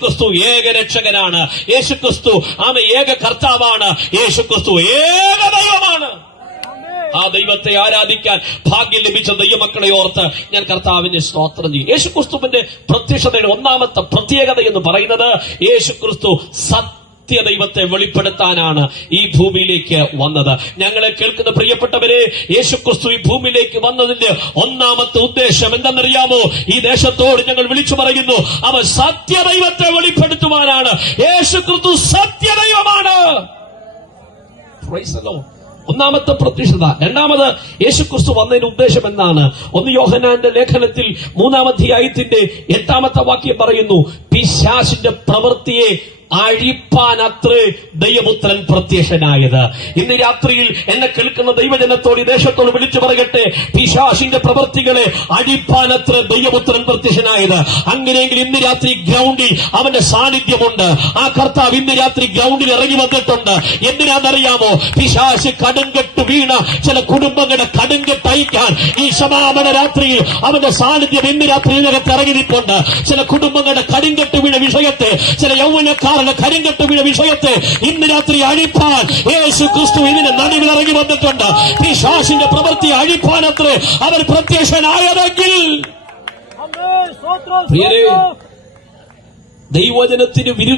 ക്രിസ്തു ഏക രക്ഷകനാണ് യേശു ക്രിസ്തു ആമ ഏക കർത്താവാണ്. യേശു ക്രിസ്തു ഏക ദൈവമാണ്. ആ ദൈവത്തെ ആരാധിക്കാൻ ഭാഗ്യം ലഭിച്ച ദൈവമക്കളെ ഓർത്ത് ഞാൻ കർത്താവിനെ സ്തോത്രം ചെയ്യും. യേശു ക്രിസ്തുവിന്റെ പ്രത്യക്ഷതയുടെ ഒന്നാമത്തെ പ്രത്യേകത എന്ന് പറയുന്നത് യേശു ക്രിസ്തു സത്യദൈവത്തെ വെളിപ്പെടുത്താനാണ് ഈ ഭൂമിയിലേക്ക് വന്നത്. ഞങ്ങളെ കേൾക്കുന്ന പ്രിയപ്പെട്ടവരെ യേശു ക്രിസ്തു ഈ ഭൂമിയിലേക്ക് വന്നതിന്റെ ഒന്നാമത്തെ ഉദ്ദേശം എന്തെന്നറിയാമോ? ഈ ദേശത്തോട് ഞങ്ങൾ വിളിച്ചു പറയുന്നു അവൻ സത്യദൈവത്തെ വെളിപ്പെടുത്തുവാനാണ്. യേശു ക്രിസ്തു സത്യദൈവമാണ്. Praise the ഒന്നാമത്തെ പ്രത്യക്ഷത. രണ്ടാമത് യേശുക്രിസ്തു വന്നതിന് ഉദ്ദേശം എന്താണ്? ഒന്ന് യോഹനാന്റെ ലേഖനത്തിൽ മൂന്നാമധ്യായത്തിന്റെ എട്ടാമത്തെ വാക്യം പറയുന്നു പിശാശിന്റെ പ്രവൃത്തിയെ അഴിപ്പാനത്രേ ദൈവപുത്രൻ പ്രത്യക്ഷനായത്. ഇന്ന് രാത്രിയിൽ എന്നെ കേൾക്കുന്ന ദൈവജനത്തോട് ദേശത്തോട് വിളിച്ചു പറയട്ടെ. പിശാഷിന്റെ പ്രവൃത്തികളെ അഴിപ്പാനത്ര ദൈവപുത്രൻ പ്രത്യക്ഷനായത്. അങ്ങനെയെങ്കിൽ ഇന്ന് രാത്രി ഗ്രൗണ്ടിൽ അവന്റെ സാന്നിധ്യമുണ്ട്. ആ കർത്താവ് ഇന്ന് രാത്രി ഗ്രൗണ്ടിൽ ഇറങ്ങി വന്നിട്ടുണ്ട്. എന്തിനാണെന്നറിയാമോ? പിശാശ് കടുങ്കെട്ട് വീണ ചില കുടുംബങ്ങളെ കടുങ്കെട്ട് അയക്കാൻ ഈ സമാപന രാത്രിയിൽ അവന്റെ സാന്നിധ്യം ഇന്ന് രാത്രി ഇതിനകത്ത് ഇറങ്ങി ചില കുടുംബങ്ങളുടെ കടുങ്കെട്ട് വീണ വിഷയത്തെ ചില യൗവനക്കാരുടെ കരിങ്കെട്ട് വീഴ വിഷയത്തെ ഇന്ന് രാത്രി അഴിപ്പാൻ യേശു ക്രിസ്തു ഇതിന് നടുവിൽ ഇറങ്ങി വന്നിട്ടുണ്ട് പിശാസിന്റെ പ്രവൃത്തി അഴിപ്പാനത്രേ അവർ പ്രത്യക്ഷനായതെങ്കിൽ. ദൈവജനത്തിന് വിരു